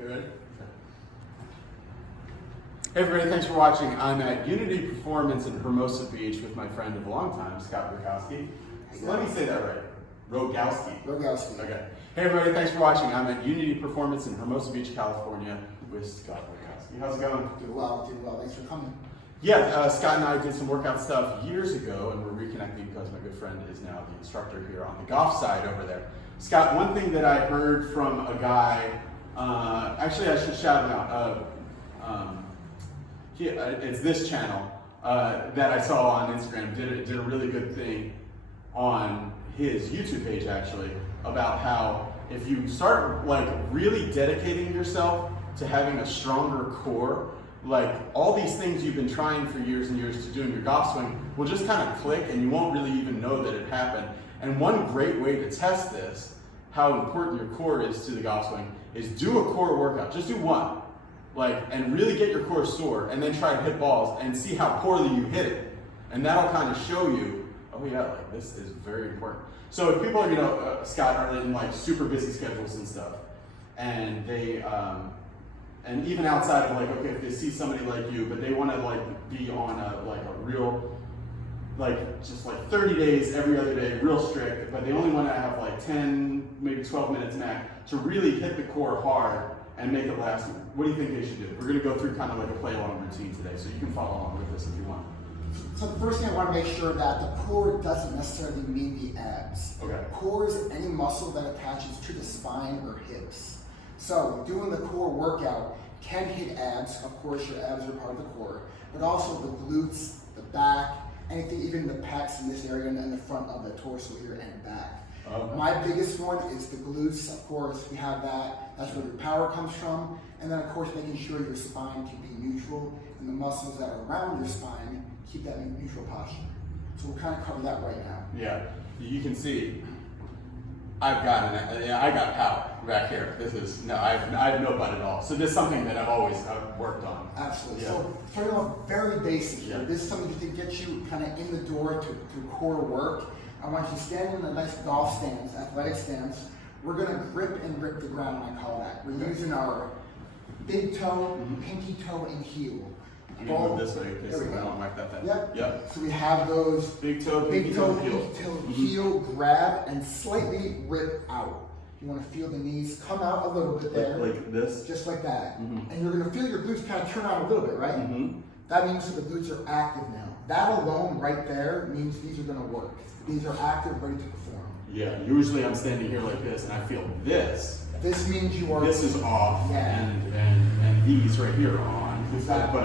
You ready? Hey everybody, thanks for watching. I'm at Unity Performance in Hermosa Beach with my friend of a long time, Scott Rogowski. Let me say that right. Rogowski. Rogowski. Okay. Hey everybody, thanks for watching. I'm at Unity Performance in Hermosa Beach, California with Scott Rogowski. How's it going? Doing well. Thanks for coming. Yeah, Scott and I did some workout stuff years ago, and we're reconnecting because my good friend is now the instructor here on the golf side over there. Scott, one thing that I heard from a guy, actually I should shout him out. It's this channel that I saw on Instagram, did a really good thing on his YouTube page actually, about how if you start like really dedicating yourself to having a stronger core, like all these things you've been trying for years and years to do in your golf swing will just kind of click and you won't really even know that it happened. And one great way to test this, how important your core is to the golf swing, is do a core workout. Just do one. And really get your core sore, and then try to hit balls and see how poorly you hit it. And that'll kind of show you, oh yeah, like this is very important. So if people, Scott, are in like super busy schedules and stuff, and they, and even outside of like, okay, if they see somebody like you, but they want to like be on a real, just 30 days every other day, real strict, but they only want to have like 10, maybe 12 minutes max to really hit the core hard and make it last. What do you think they should do? We're going to go through kind of like a play-along routine today, so you can follow along with this if you want. So the first thing I want to make sure that the core doesn't necessarily mean the abs. Okay. Core is any muscle that attaches to the spine or hips. So doing the core workout can hit abs. Of course, your abs are part of the core, but also the glutes, the back, anything, even the pecs in this area and the front of the torso here and back. Okay. My biggest one is the glutes. Of course, we have that. That's where your power comes from. And then, of course, making sure your spine can be neutral and the muscles that are around your spine keep that in neutral posture. So we'll kind of cover that right now. Yeah, you can see I got power back here. I have no butt at all. So this is something that I've worked on. Absolutely. Yeah. So starting off very basic here. Yeah. This is something to get you kind of in the door to core work. I want you to stand in a nice golf stance, athletic stance. We're going to grip and rip the ground, I call that. We're using our big toe, pinky toe, and heel. I'm going to move this way in case I don't like that. Yep. Yep. So we have those Big toe, pinky toe, heel. Heel, grab, and slightly rip out. You want to feel the knees come out a little bit there. Like this? Just like that. And you're going to feel your glutes kind of turn out a little bit, right? That means that the glutes are active now. That alone right there means these are going to work. These are active, ready to perform. Yeah, usually I'm standing here like this and I feel this. This means you are... This is off, yeah. and these right here are on. Exactly.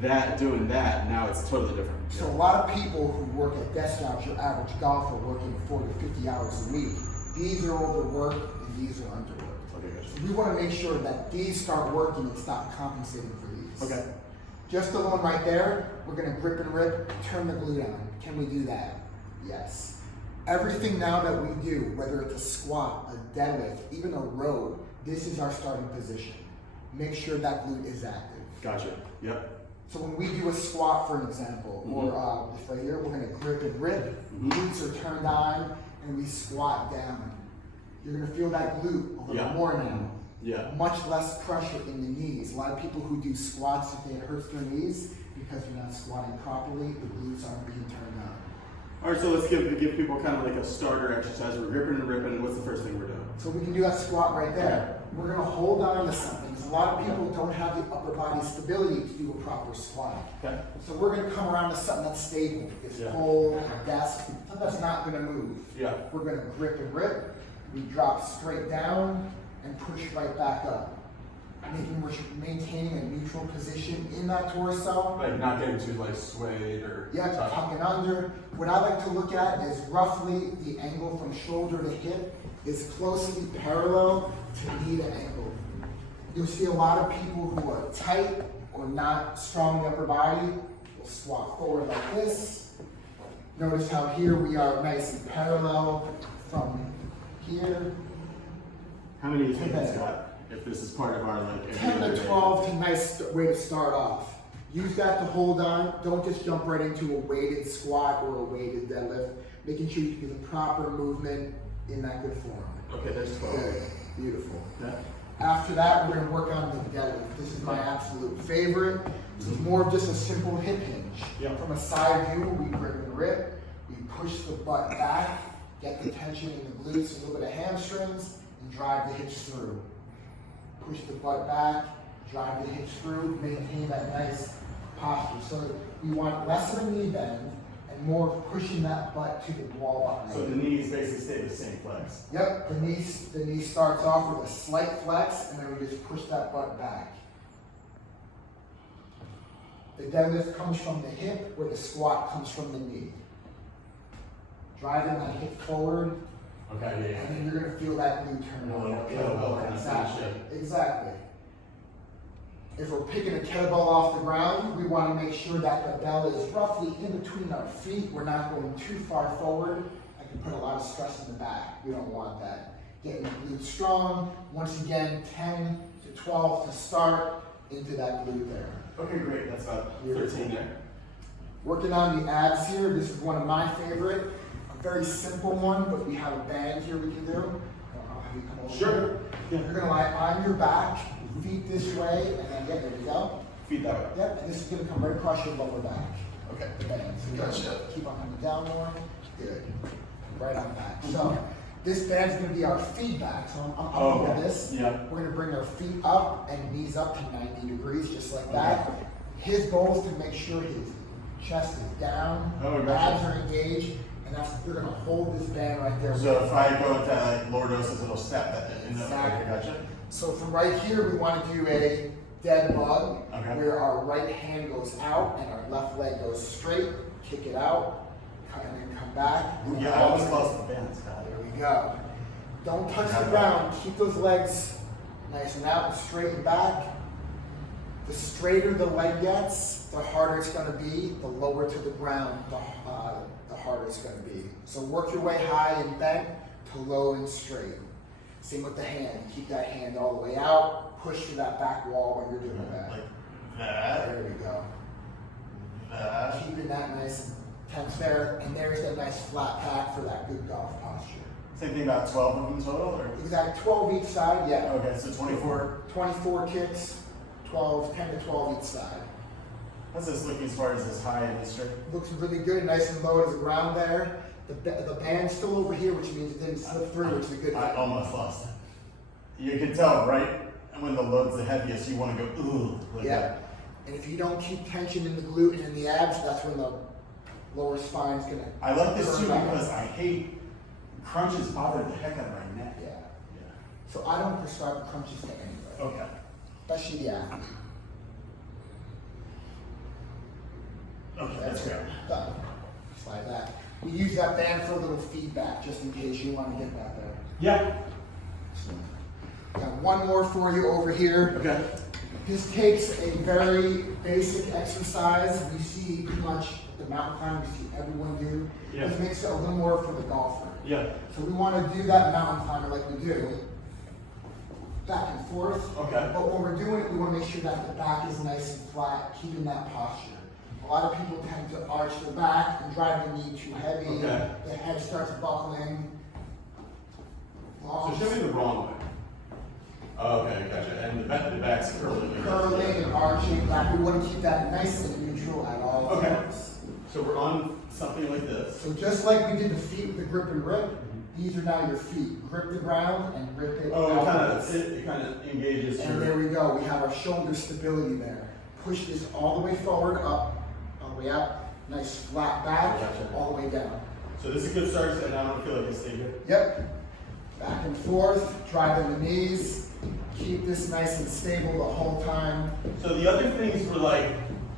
But doing that, now it's totally different. So a lot of people who work at desk jobs, your average golfer working 40 to 50 hours a week, these are overworked and these are underworked. Okay, good. So we want to make sure that these start working and stop compensating for these. Okay. Just the one right there, we're going to grip and rip, turn the glute on. Can we do that? Yes. Everything now that we do, whether it's a squat, a deadlift, even a row, this is our starting position. Make sure that glute is active. Gotcha. Yep. So when we do a squat, for an example, or this right here, we're going to grip and rip, glutes are turned on, and we squat down. You're going to feel that glute a little more now. Yeah. Much less pressure in the knees. A lot of people who do squats, if it hurts their knees, because you're not squatting properly, the glutes aren't being turned on. All right, so let's give people kind of like a starter exercise. We're gripping and ripping, and what's the first thing we're doing? So we can do that squat right there. We're going to hold on to something. A lot of people don't have the upper body stability to do a proper squat. Okay. So we're going to come around to something that's stable. It's pole, a desk, something that's not going to move. Yeah. We're going to grip and rip. We drop straight down and push right back up. Maintaining a neutral position in that torso. Like not getting too swayed or... Yeah, tucking under. What I like to look at is roughly the angle from shoulder to hip is closely parallel to knee to ankle. You'll see a lot of people who are tight or not strong in the upper body will squat forward like this. Notice how here we are nice and parallel from here. How many do you think it's got? If this is part of our 10 to 12 is a nice way to start off. Use that to hold on. Don't just jump right into a weighted squat or a weighted deadlift. Making sure you get the proper movement in that good form. Okay, there's 12. Good. Beautiful. Yeah. After that, we're gonna work on the deadlift. This is my absolute favorite. This is more of just a simple hip hinge. Yep. From a side view, we grip and rip, we push the butt back, get the tension in the glutes, a little bit of hamstrings, and drive the hips through. Push the butt back, drive the hips through, maintain that nice posture. So we want less of a knee bend and more of pushing that butt to the wall behind. So the knees basically stay the same flex. Yep, the knee starts off with a slight flex, and then we just push that butt back. The deadlift comes from the hip, where the squat comes from the knee. Driving that hip forward, Okay, yeah. and then you're gonna feel that glute turn on. Little kettlebell kind of Exactly, shit. exactly. If we're picking a kettlebell off the ground, we want to make sure that the bell is roughly in between our feet. We're not going too far forward. I can put a lot of stress in the back. We don't want that. Getting the glute strong. Once again, 10 to 12 to start into that glute there. Okay, great. That's about 13 there. Working on the abs here. This is one of my favorite. A very simple one, but we have a band here we can do. I'll have you come over Sure. here. Yeah. You're gonna lie on your back, feet this way, and then there we go. Feet that way. Yep, and this is gonna come right across your lower back. Okay. Bang. So we Gotcha. gotta keep on coming down more. Good. Right on back. So this band's gonna be our feedback. So I'm Oh, doing okay. this. Yeah. We're gonna bring our feet up and knees up to 90 degrees, just like that. His goal is to make sure his chest is down, Oh, gotcha. abs are engaged, and that's we're gonna hold this band right there. So if I go into like lordosis, it'll snap that in the Exactly. Gotcha. So from right here, we want to do a dead bug, Okay. where our right hand goes out and our left leg goes straight. Kick it out, and then come back. Ooh, yeah, I almost lost the band, Scott. There we go. Don't touch the ground. Keep those legs nice and out and straight and back. The straighter the leg gets, the harder it's going to be. The lower to the ground, the harder it's going to be. So work your way high and bent to low and straight. Same with the hand. Keep that hand all the way out. Push to that back wall when you're doing that. Like that. There we go. That. Keeping that nice and tense there. And there's that nice flat back for that good golf posture. Same thing about 12 of them total, or? Exactly. 12 each side, yeah. Okay, so 24. 24 kicks, 10 to 12 each side. How's this looking as far as this high and this straight? Looks really good, nice and low to the ground there. The band's still over here, which means it didn't slip through, which is a good I thing. almost lost it. You can tell, right? When the load's the heaviest, you want to go, ooh, like Yeah. that. And if you don't keep tension in the glute and in the abs, that's when the lower spine's gonna. I like this too curve out. because I hate crunches bother the heck out of my neck. Yeah. Yeah. So I don't prescribe crunches to anybody, Okay. especially the athlete. Okay, that's great. Done. Slide that. We use that band for a little feedback, just in case you want to get that there. Yeah. Got one more for you over here. Okay. This takes a very basic exercise. We see pretty much at the mountain climb, we see everyone do. Yeah. This makes it a little more for the golfer. Yeah. So we want to do that mountain climber like we do, back and forth. Okay. But when we're doing it, we want to make sure that the back is nice and flat, keeping that posture. A lot of people tend to arch the back and drive the knee too heavy. Okay. The head starts buckling. So show me the wrong way. Oh, okay, gotcha. And the back's curling. Curling and arching back. We want to keep that nice and neutral at all Okay. times. So we're on something like this. So just like we did the feet with the grip and rip, these are now your feet. Grip the ground and rip it Oh, outwards. it kind of engages And your. there we go. We have our shoulder stability there. Push this all the way forward, up, all the way out. Nice flat back, Gotcha. all the way down. So this is a good start, and I don't feel like it's staying here. Yep. Back and forth, driving the knees. Keep this nice and stable the whole time. So the other things were like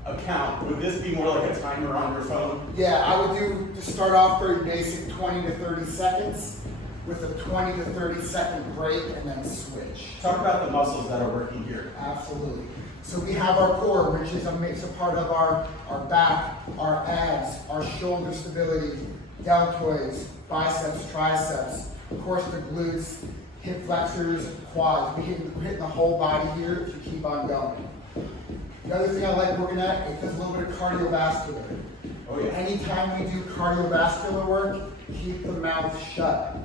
a count. Would this be more like a timer on your phone? Yeah, I would do, to start off very basic, 20 to 30 seconds with a 20 to 30 second break and then switch. Talk about the muscles that are working here. Absolutely. So we have our core, which is makes a part of our back, our abs, our shoulder stability, deltoids, biceps, triceps, of course the glutes, hip flexors, quads. We're hitting the whole body here if you keep on going. The other thing I like working at, it does a little bit of cardiovascular. Oh yeah. Anytime we do cardiovascular work, keep the mouth shut.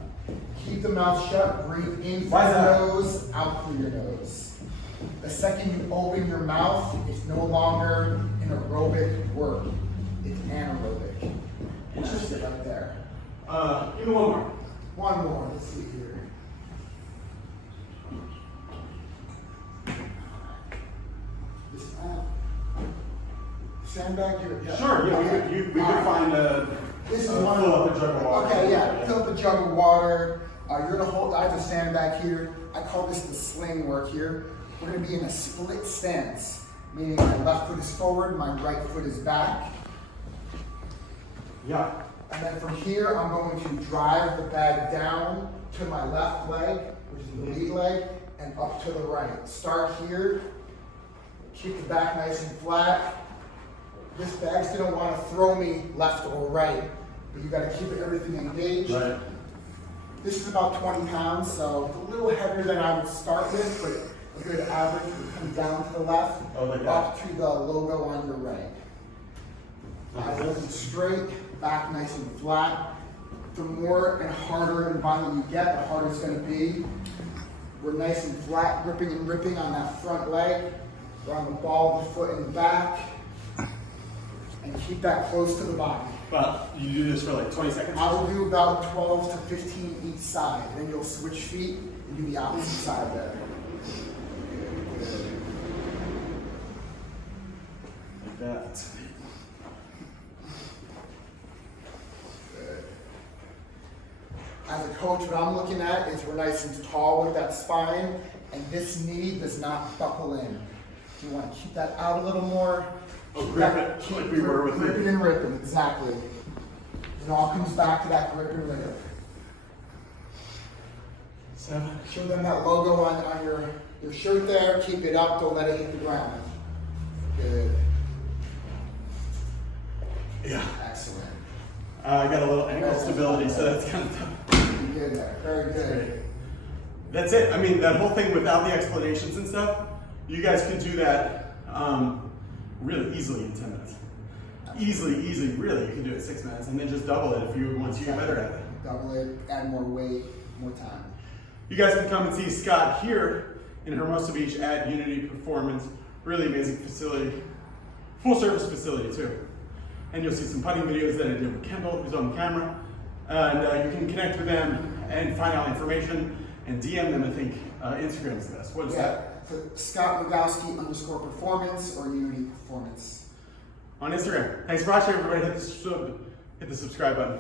Keep the mouth shut, breathe in through Why is your that? nose, out through your nose. The second you open your mouth, it's no longer an aerobic work. It's anaerobic. It's just right there. Give me one more. One more, let's see here. Sandbag here. Yeah. Sure, yeah, Okay. we could find This is fill one up a jug of water. Okay, yeah, fill up a jug of water. You're gonna hold, I have a sandbag here. I call this the sling work here. We're gonna be in a split stance, meaning my left foot is forward, my right foot is back. Yeah. And then from here, I'm going to drive the bag down to my left leg, which is the lead leg, and up to the right. Start here, keep the back nice and flat. This bag's gonna wanna throw me left or right, but you gotta keep everything engaged. Right. This is about 20 pounds, so a little heavier than I would start with, but a good average would come down to the left, Oh, like that. up to the logo on your right. Eyes open straight, back nice and flat. The more and harder and violent you get, the harder it's gonna be. We're nice and flat, gripping and ripping on that front leg. We're on the ball of the foot in the back. And keep that close to the body. But you do this for like 20 seconds? I will do about 12 to 15 each side. Then you'll switch feet and do the opposite side there. Like that. As a coach, what I'm looking at is we're nice and tall with that spine, and this knee does not buckle in. You want to keep that out a little more. Oh, grip it like we were with gripping it. and ripping, exactly. It all comes back to that grip and rip. 7. Show them that logo on your shirt there. Keep it up. Don't let it hit the ground. Good. Yeah. Excellent. I got a little ankle stability, so that's kind of tough. Good there. Very good. Great. That's it. I mean, that whole thing without the explanations and stuff, you guys can do that really easily in 10 minutes. Easily, really. You can do it 6 minutes and then just double it if you once you get better at it. Double it, add more weight, more time. You guys can come and see Scott here in Hermosa Beach at Unity Performance. Really amazing facility. Full service facility too. And you'll see some putting videos that I did with Kendall, who's on camera. And you can connect with them and find out information and DM them. I think Instagram is the best. What is that? So Scott Rogowski _performance or Unity Performance. On Instagram. Thanks for watching, everybody. Hit the subscribe button.